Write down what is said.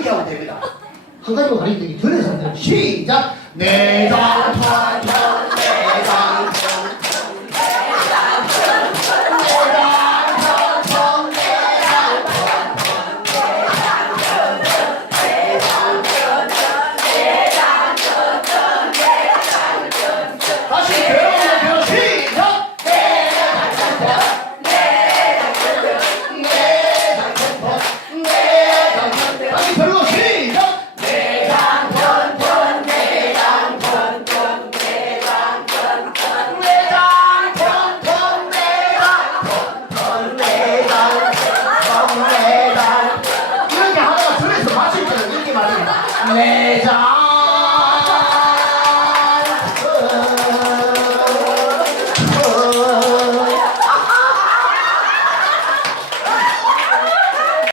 이렇게 하면 됩니다. 한 가지만 가르쳐 드리기 전에서 시작! 내가 네, Later